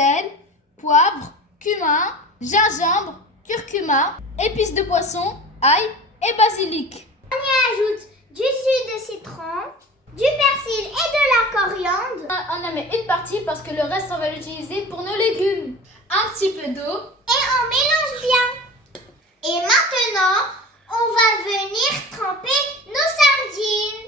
sel, poivre, cumin, gingembre, curcuma, épices de poisson, ail et basilic. Ajoute du jus de citron, du persil et de la coriandre. On en met une partie parce que le reste on va l'utiliser pour nos légumes. Un petit peu d'eau. Et on mélange bien. Et maintenant, on va venir tremper nos sardines.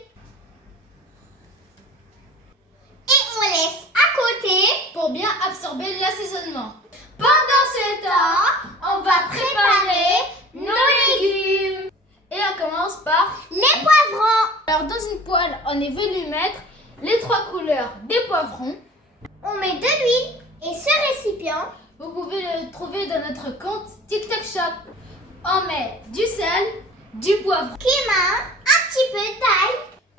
Et on laisse à côté Pour bien absorber l'assaisonnement. Pendant ce temps, on va préparer nos légumes. Et on commence par les poivrons. Alors dans une poêle, on est venu mettre les 3 couleurs des poivrons. On met de l'huile et ce récipient. Vous pouvez le trouver dans notre compte TikTok Shop. On met du sel, du poivre Cumin, un petit peu d'ail.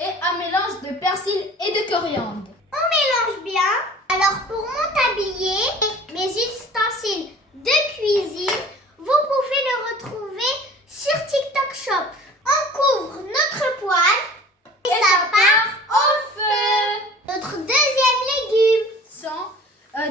et un mélange de persil et de coriandre. On mélange bien. Alors pour mon tablier et mes ustensiles de cuisine, vous pouvez le retrouver sur TikTok Shop. On couvre notre poêle et ça part au feu. Notre deuxième légume. Sans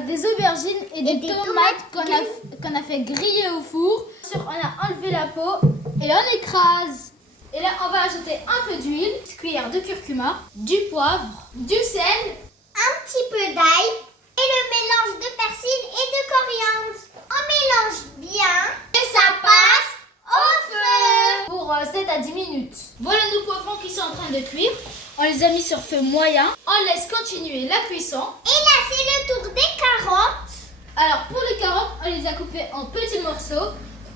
des aubergines et des tomates qu'on a fait griller au four. On a enlevé la peau et là on écrase. Et là on va ajouter un peu d'huile, une cuillère de curcuma, du poivre, du sel. Un petit peu d'ail et le mélange de persil et de coriandre. On mélange bien et ça passe au feu. Pour 7 à 10 minutes. Voilà nos poivrons qui sont en train de cuire. On les a mis sur feu moyen. On laisse continuer la cuisson. Et là, c'est le tour des carottes. Alors pour les carottes, on les a coupées en petits morceaux,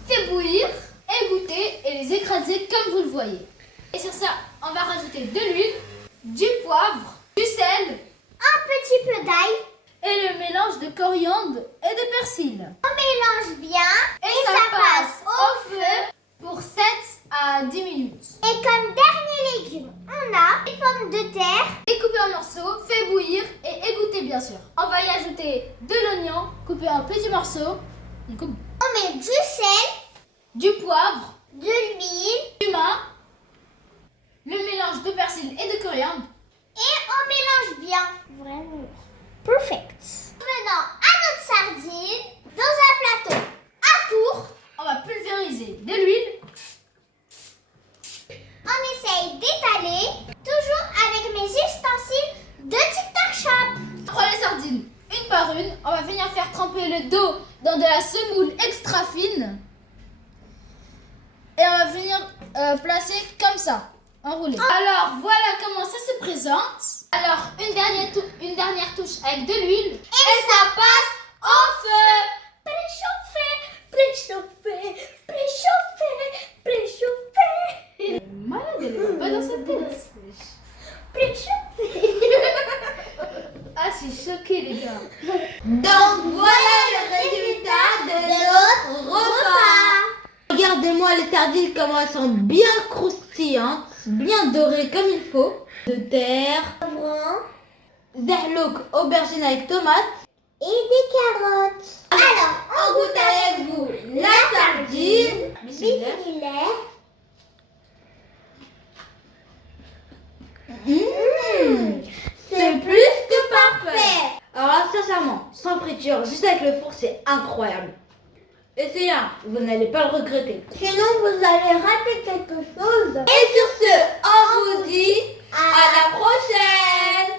fait bouillir, égoutter et les écraser comme vous le voyez. Et sur ça, on va rajouter de l'huile, du poivre, du sel Un petit peu d'ail. et le mélange de coriandre et de persil. On mélange bien Et ça passe au feu pour 7 à 10 minutes. Et comme dernier légume, on a les pommes de terre. Découpé en morceaux, fait bouillir et égoutter bien sûr. On va y ajouter de l'oignon coupé en petits morceaux. On coupe On met du sel, du poivre, de l'huile du cumin, le mélange de persil et de coriandre. et on mélange bien. Vraiment. Perfect. Venons à notre sardine dans un plateau à four. On va pulvériser de l'huile. On essaye d'étaler, toujours avec mes ustensiles de TikTok Shop. On prend les sardines une par une. On va venir faire tremper le dos dans de la semoule extra fine. Et on va venir placer comme ça, enroulé. Alors voilà comment ça se présente. Alors une dernière touche avec de l'huile. Et ça passe au feu. Préchauffer, Elle est malade, elle est pas dans sa tête. préchauffer. Ah, je suis choquée les gars. Donc voilà le résultat de notre repas. Regardez-moi les sardines comment elles sont bien croustillantes, bien dorées comme il faut. De terre, zerlouk, aubergine avec tomate. Et des carottes. Alors, On goûte avec vous la sardine. bismillah. C'est plus que parfait. Alors là, sincèrement, sans friture, juste avec le four, c'est incroyable. Essayez, vous n'allez pas le regretter. Sinon, vous allez rater quelque chose. Et sur ce, on vous dit à la prochaine.